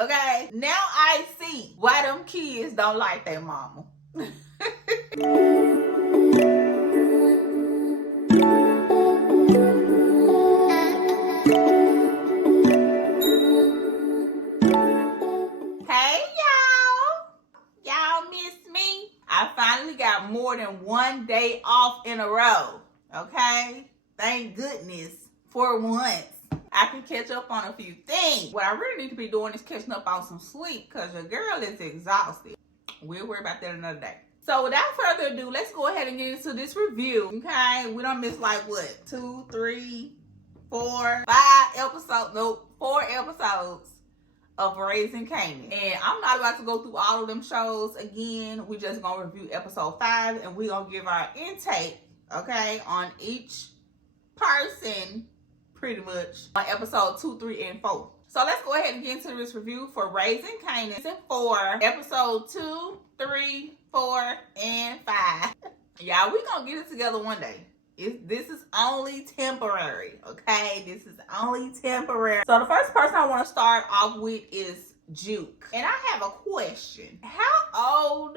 okay? Now I see why them kids don't like their mama. Hey y'all. Y'all miss me? I finally got more than one day off in a row. Okay? Thank goodness for once. I can catch up on a few things. What I really need to be doing is catching up on some sleep because your girl is exhausted. We'll worry about that another day. So without further ado, let's go ahead and get into this review. Okay? We don't miss like what? 2, 3, 4, 5 episodes. Nope, 4 episodes of Raising Kanan. And I'm not about to go through all of them shows again. We just gonna review episode 5 and we gonna give our intake, okay, on each person pretty much on episode 2, 3, and 4. So let's go ahead and get into this review for Raising Kanan season 4, episode 2, 3, 4, and 5. Y'all, we gonna get it together one day. This is only temporary, okay? This is only temporary. So the first person I want to start off with is Juke. And I have a question. How old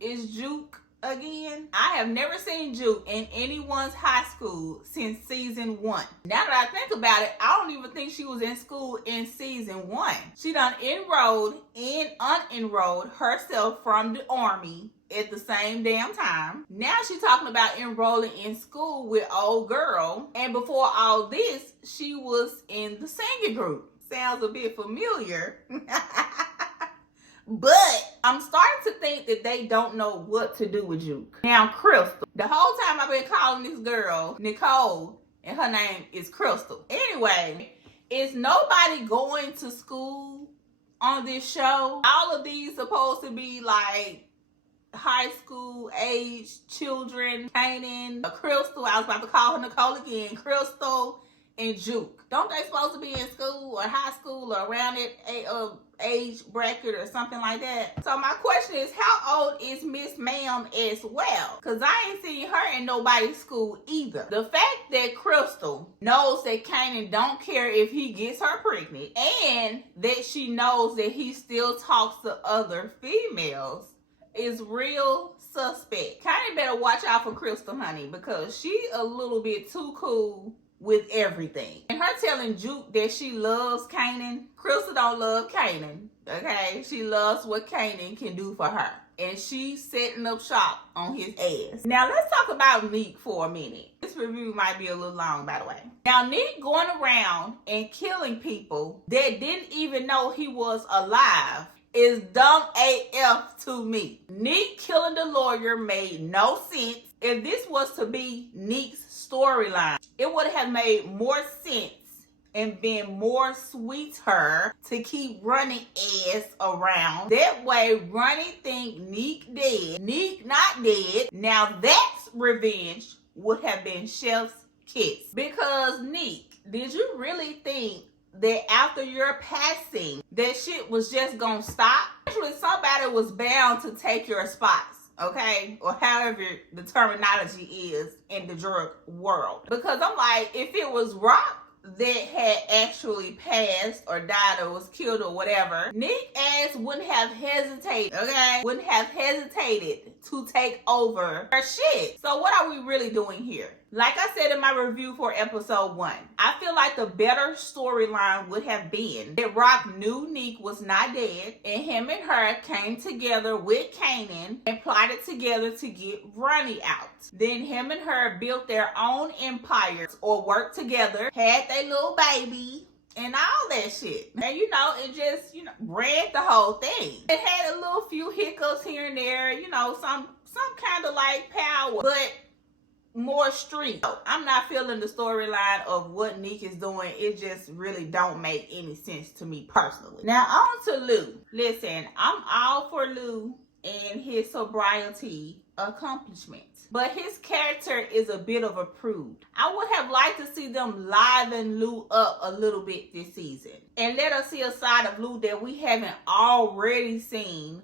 is Juke again? I have never seen Juke in anyone's high school since season 1. Now that I think about it, I don't even think she was in school in season 1. She done enrolled and unenrolled herself from the army at the same damn time. Now she's talking about enrolling in school with old girl. And before all this, she was in the singing group. Sounds a bit familiar. But I'm starting to think that they don't know what to do with Juke. Now, Crystal. The whole time I've been calling this girl Nicole, and her name is Crystal. Anyway, is nobody going to school on this show? All of these supposed to be like high school age children. Kanan, Crystal, I was about to call her Nicole again, Crystal and Juke. Don't they supposed to be in school or high school or around that age bracket or something like that? So my question is, how old is Miss Ma'am as well? Because I ain't seen her in nobody's school either. The fact that Crystal knows that Kanan don't care if he gets her pregnant and that she knows that he still talks to other females is real suspect. Kanan better watch out for Crystal, honey, because she a little bit too cool with everything. And her telling Juke that she loves Kanan. Crystal don't love Kanan, okay? She loves what Kanan can do for her. And she's setting up shop on his ass. Now let's talk about Neek for a minute. This review might be a little long, by the way. Now Neek going around and killing people that didn't even know he was alive is dumb AF to me. Neek killing the lawyer made no sense. If this was to be Neek's storyline, it would have made more sense and been more sweeter to keep running ass around. That way, Running think Neek dead, Neek not dead. Now that's revenge would have been chef's kiss. Because Neek, did you really think that after your passing, that shit was just gonna stop? Actually, somebody was bound to take your spots, okay? Or however the terminology is in the drug world. Because I'm like, if it was Rock that had actually passed or died or was killed or whatever, Nick ass wouldn't have hesitated, okay? Wouldn't have hesitated to take over her shit. So what are we really doing here? Like I said in my review for episode 1, I feel like the better storyline would have been that Rock knew Neek was not dead and him and her came together with Kanan and plotted together to get Ronnie out. Then him and her built their own empires or worked together, had their little baby, and all that shit. And it just, ran the whole thing. It had a little few hiccups here and there, some kind of like power, but more street. I'm not feeling the storyline of what Neek is doing. It just really don't make any sense to me personally. Now on to Lou. Listen, I'm all for Lou and his sobriety accomplishments, but his character is a bit of a prude. I would have liked to see them liven Lou up a little bit this season and let us see a side of Lou that we haven't already seen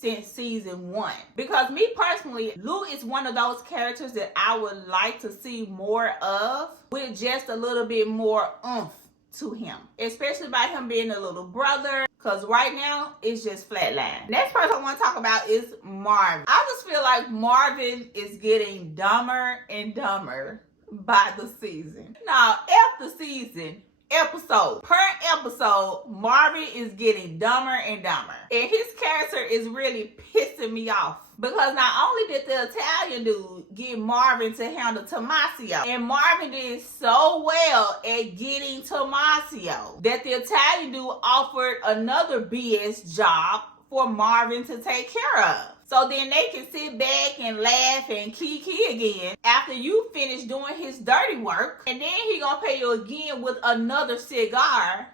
since season 1. Because me personally, Lou is one of those characters that I would like to see more of with just a little bit more oomph to him. Especially by him being a little brother. Because right now, it's just flatline. Next person I want to talk about is Marvin. I just feel like Marvin is getting dumber and dumber by the season. Now, after season, per episode, Marvin is getting dumber and dumber. And his character is really pissing me off. Because not only did the Italian dude get Marvin to handle Tomasio, and Marvin did so well at getting Tomasio that the Italian dude offered another BS job for Marvin to take care of. So then they can sit back and laugh and kiki again after you finish doing his dirty work. And then he gonna pay you again with another cigar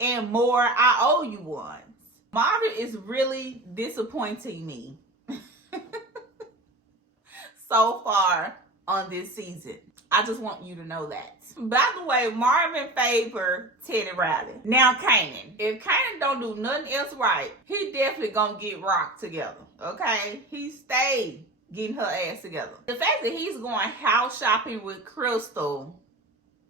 and more I owe you ones. Marvin is really disappointing me so far on this season. I just want you to know that. By the way, Marvin favored Teddy Riley. Now Kanan. If Kanan don't do nothing else right, he definitely gonna get Rock together. Okay? He stayed getting her ass together. The fact that he's going house shopping with Crystal.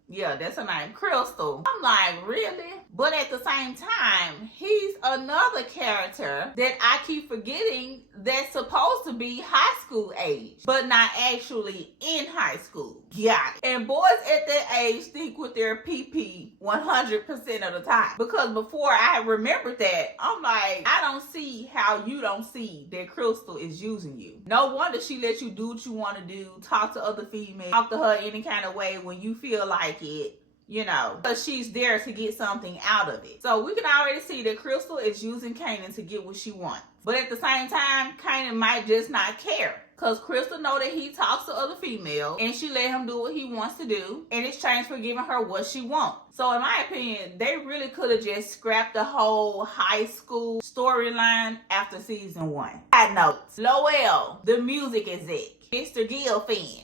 Yeah, that's her name, Crystal. I'm like, really? But at the same time, he's another character that I keep forgetting that's supposed to be high school age, but not actually in high school. Got it. And boys at that age think with their PP 100% of the time. Because before I remembered that, I'm like, I don't see how you don't see that Crystal is using you. No wonder she lets you do what you want to do, talk to other females, talk to her any kind of way when you feel like it. You know, because she's there to get something out of it. So we can already see that Crystal is using Kanan to get what she wants. But at the same time, Kanan might just not care. Because Crystal know that he talks to other females and she let him do what he wants to do in exchange for giving her what she wants. So in my opinion, they really could have just scrapped the whole high school storyline after season 1. Side notes, Lowell, the music exec, Mr. Gilfin.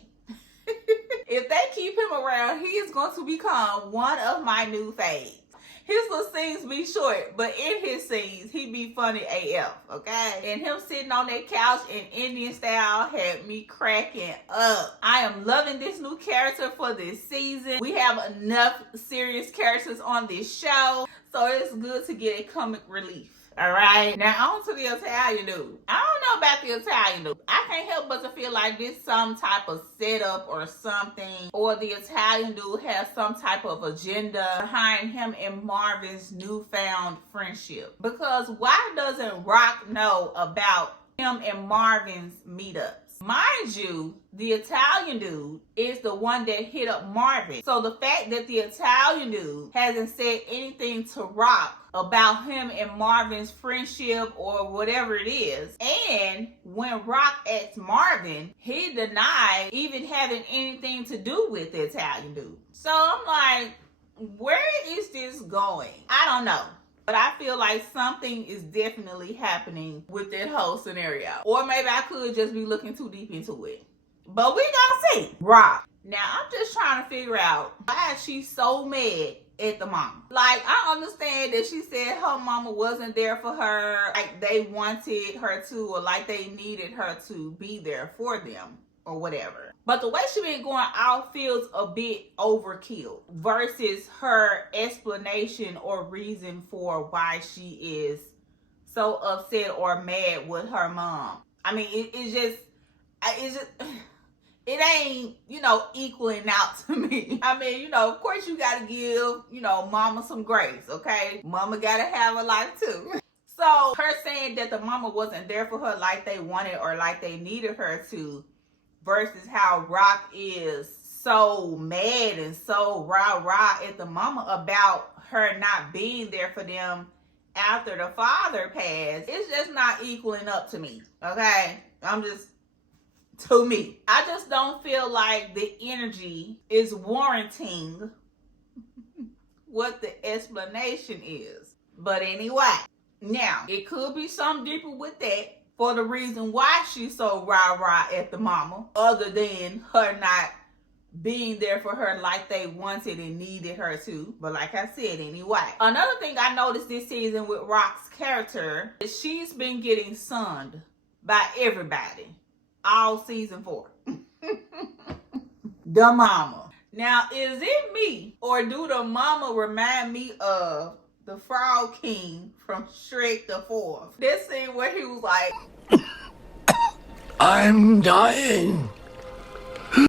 If they keep him around, he is going to become one of my new faves. His little scenes be short, but in his scenes, he be funny AF, okay? And him sitting on that couch in Indian style had me cracking up. I am loving this new character for this season. We have enough serious characters on this show, so it's good to get a comic relief. All right, now on to the Italian dude. I don't know about the Italian dude. I can't help but to feel like this some type of setup or something, or the Italian dude has some type of agenda behind him and Marvin's newfound friendship. Because why doesn't Rock know about him and Marvin's meetups? Mind you, the Italian dude is the one that hit up Marvin. So the fact that the Italian dude hasn't said anything to Rock about him and Marvin's friendship or whatever it is. And when Rock asked Marvin, he denied even having anything to do with the Italian dude. So I'm like, where is this going? I don't know. But I feel like something is definitely happening with that whole scenario. Or maybe I could just be looking too deep into it. But we gonna see. Rock. Now, I'm just trying to figure out why she's so mad at the mama. Like, I understand that she said her mama wasn't there for her, like they wanted her to, or like they needed her to be there for them, or whatever. But the way she been going out feels a bit overkill versus her explanation or reason for why she is so upset or mad with her mom. I mean, it ain't, equaling out to me. I mean, of course you gotta give, mama some grace, okay? Mama gotta have a life too. So her saying that the mama wasn't there for her like they wanted or like they needed her to, versus how Rock is so mad and so rah-rah at the mama about her not being there for them after the father passed. It's just not equaling up to me, okay? To me. I just don't feel like the energy is warranting what the explanation is. But anyway, now, it could be something deeper with that for the reason why she's so rah-rah at the mama, other than her not being there for her like they wanted and needed her to. But like I said, anyway. Another thing I noticed this season with Rock's character is she's been getting sunned by everybody all season 4. The mama. Now, is it me, or do the mama remind me of the Frog King from Shrek the Fourth. This scene where he was like, I'm dying.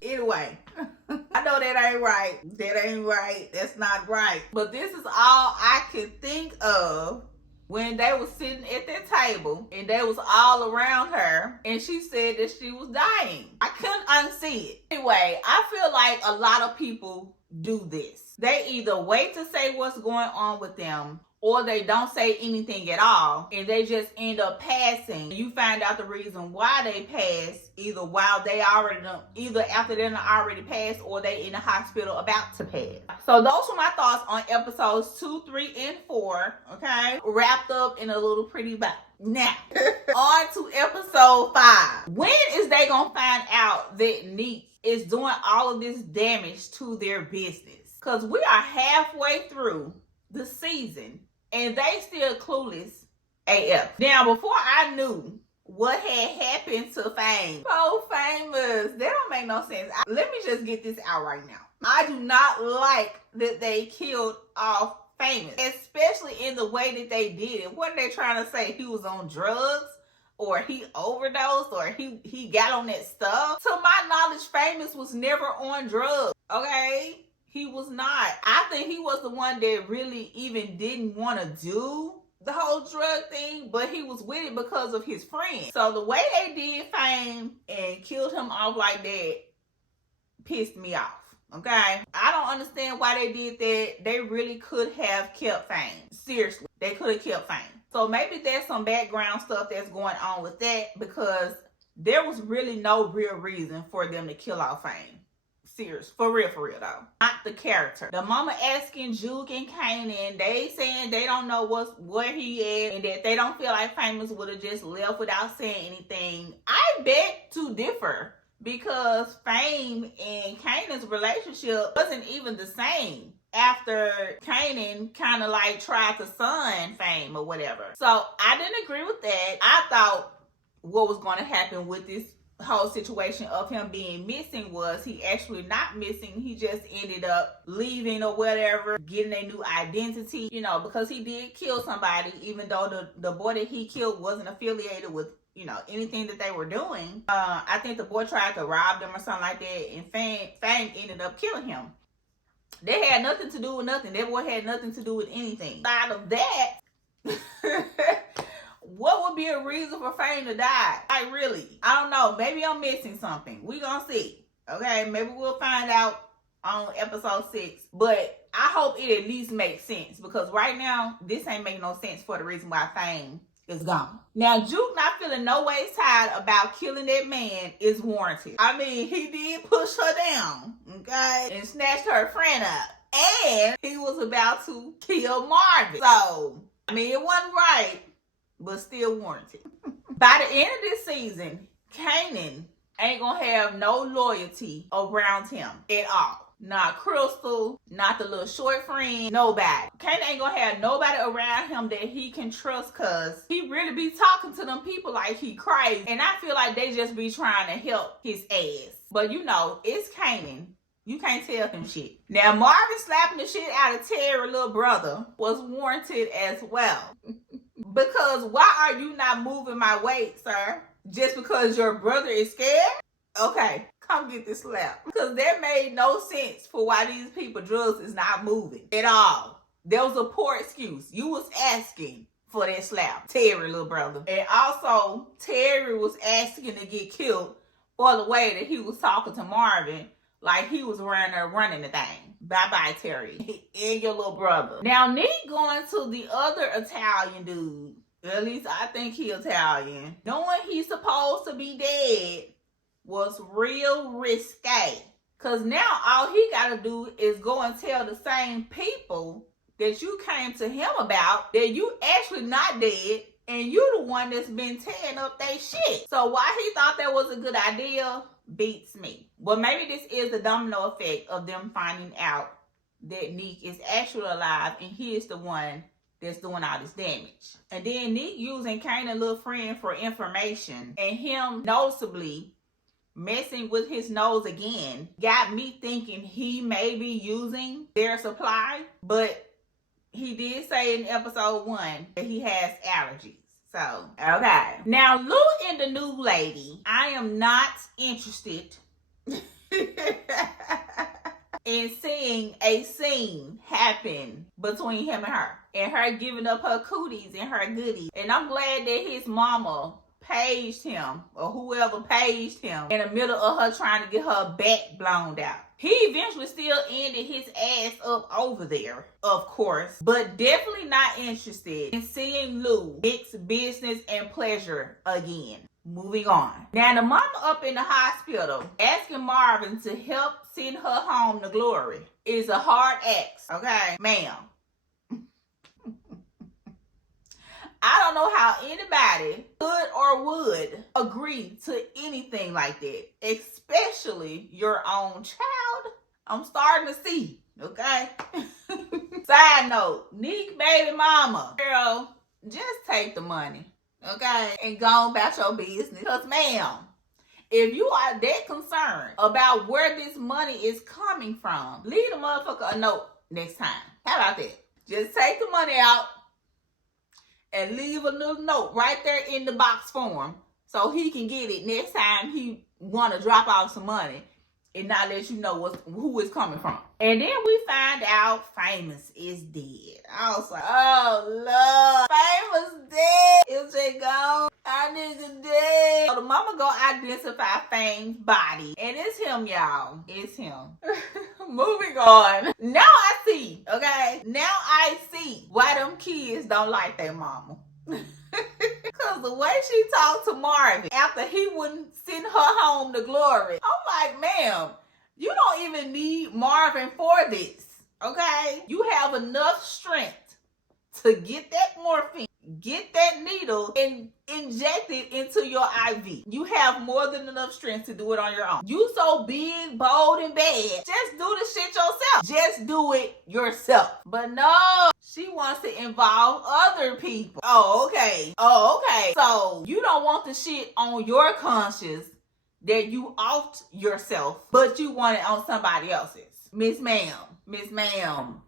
Anyway, I know that ain't right. That ain't right. That's not right. But this is all I could think of when they was sitting at that table and they was all around her and she said that she was dying. I couldn't unsee it. Anyway, I feel like a lot of people do this. They either wait to say what's going on with them, or they don't say anything at all and they just end up passing. You find out the reason why they passed either while they already done, either after they're already passed or they in the hospital about to pass. So those were my thoughts on episodes 2, 3, and 4. Okay, wrapped up in a little pretty bow. Now, on to episode 5. When is they gonna find out that Neek is doing all of this damage to their business? Because we are halfway through the season and they still clueless AF. Now, before I knew what had happened to Fame, so famous, that don't make no sense. Let me just get this out right now. I do not like that they killed off Famous, especially in the way that they did it. What are they trying to say? He was on drugs, or he overdosed, or he got on that stuff? To my knowledge, Famous was never on drugs, okay? He was not. I think he was the one that really even didn't want to do the whole drug thing, but he was with it because of his friend. So the way they did Fame and killed him off like that pissed me off. Okay? I don't understand why they did that. They really could have kept Fame. Seriously, they could have kept Fame. So maybe there's some background stuff that's going on with that, because there was really no real reason for them to kill off Fame. Serious. For real though. Not the character. The mama asking Juke and Kanan, they saying they don't know where he is and that they don't feel like Famous would have just left without saying anything. I beg to differ, because Fame and Kanan's relationship wasn't even the same after Kanan kind of like tried to son Fame or whatever. So I didn't agree with that. I thought what was going to happen with this whole situation of him being missing was he actually not missing. He just ended up leaving or whatever, getting a new identity, you know, because he did kill somebody, even though the boy that he killed wasn't affiliated with, you know, anything that they were doing. I think the boy tried to rob them or something like that, and Fame ended up killing him. They had nothing to do with nothing. That boy had nothing to do with anything. Out of that, what would be a reason for Fame to die? Like, really? I don't know. Maybe I'm missing something. We gonna see. Okay? Maybe we'll find out on episode 6. But I hope it at least makes sense, because right now, this ain't making no sense for the reason why Fame is gone. Now, Juke not feeling no ways tired about killing that man is warranted. I mean, he did push her down, okay? And snatched her friend up. And he was about to kill Marvin. So, I mean, it wasn't right, but still warranted. By the end of this season, Kanan ain't gonna have no loyalty around him at all. Not Crystal, not the little short friend, nobody. Kanan ain't gonna have nobody around him that he can trust, cause he really be talking to them people like he crazy. And I feel like they just be trying to help his ass. But you know, it's Kanan. You can't tell him shit. Now, Marvin slapping the shit out of Terry's little brother was warranted as well. Because why are you not moving my weight, sir? Just because your brother is scared? Okay, come get this slap. Because that made no sense for why these people drugs is not moving at all. There was a poor excuse. You was asking for that slap, Terry, little brother. And also, Terry was asking to get killed for the way that he was talking to Marvin, like he was around there running the thing. Bye-bye, Terry. And your little brother. Now, Neek going to the other Italian dude, at least I think he Italian, knowing he's supposed to be dead, was real risque. Because now all he got to do is go and tell the same people that you came to him about that you actually not dead, and you the one that's been tearing up they shit. So why he thought that was a good idea beats me. But maybe this is the domino effect of them finding out that Neek is actually alive and he is the one that's doing all this damage. And then Neek using Kanan's little friend for information, and him noticeably messing with his nose again got me thinking he may be using their supply. But he did say in episode 1 that he has allergies. So, okay. Now, Lou and the new lady, I am not interested in seeing a scene happen between him and her. And her giving up her cooties and her goodies. And I'm glad that his mama paged him, or whoever paged him, in the middle of her trying to get her back blown out. He eventually still ended his ass up over there, of course, but definitely not interested in seeing Lou mix business and pleasure again. Moving on. Now, the mama up in the hospital asking Marvin to help send her home to glory is a hard ask, okay, ma'am. I don't know how anybody could or would agree to anything like that, especially your own child. I'm starting to see, okay? Side note, Nick baby mama, girl, just take the money, okay? And go on about your business. Because, ma'am, if you are that concerned about where this money is coming from, leave the motherfucker a note next time. How about that? Just take the money out and leave a little note right there in the box for him so he can get it next time he want to drop off some money and not let you know who it's coming from. And then we find out Famous is dead. I was like, oh, Lord. Famous dead. Is they gone? Our nigga dead. So the mama go identify Fame's body. And it's him, y'all. It's him. Moving on. Now I see, okay? Now I see why them kids don't like their mama. Because the way she talked to Marvin after he wouldn't send her home to glory, I'm like, ma'am, you don't even need Marvin for this, okay? You have enough strength to get that morphine, get that needle, and inject it into your IV. You have more than enough strength to do it on your own. You so big, bold, and bad. Just do the shit yourself. Just do it yourself. But no, she wants to involve other people. Oh, okay. So you don't want the shit on your conscience that you off yourself, but you want it on somebody else's. Miss ma'am.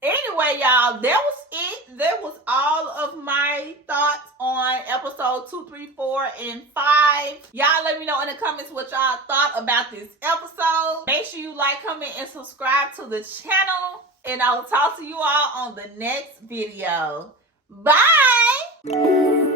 Anyway, y'all, that was it. That was all of my thoughts on episode 2, 3, 4, and 5. Y'all let me know in the comments what y'all thought about this episode. Make sure you like, comment, and subscribe to the channel. And I'll talk to you all on the next video. Bye!